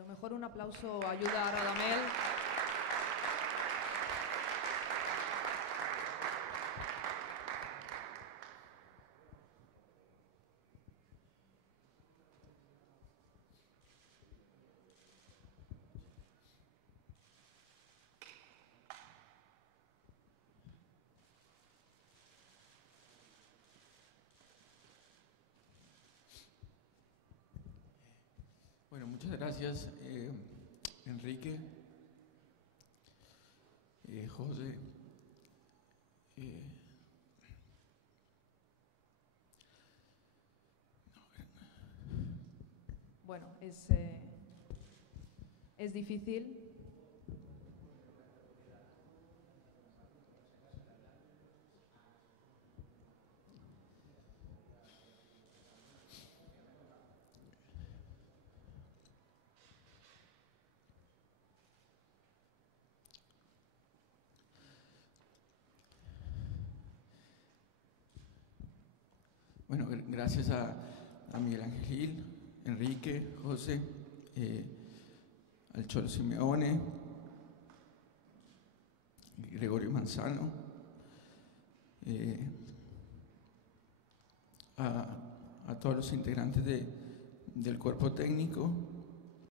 lo mejor un aplauso ayuda a Radamel. Bueno, muchas gracias, Enrique, José. Bueno, es difícil. Bueno, gracias a Miguel Ángel Gil, Enrique, José, al Cholo Simeone, Gregorio Manzano, a todos los integrantes del cuerpo técnico,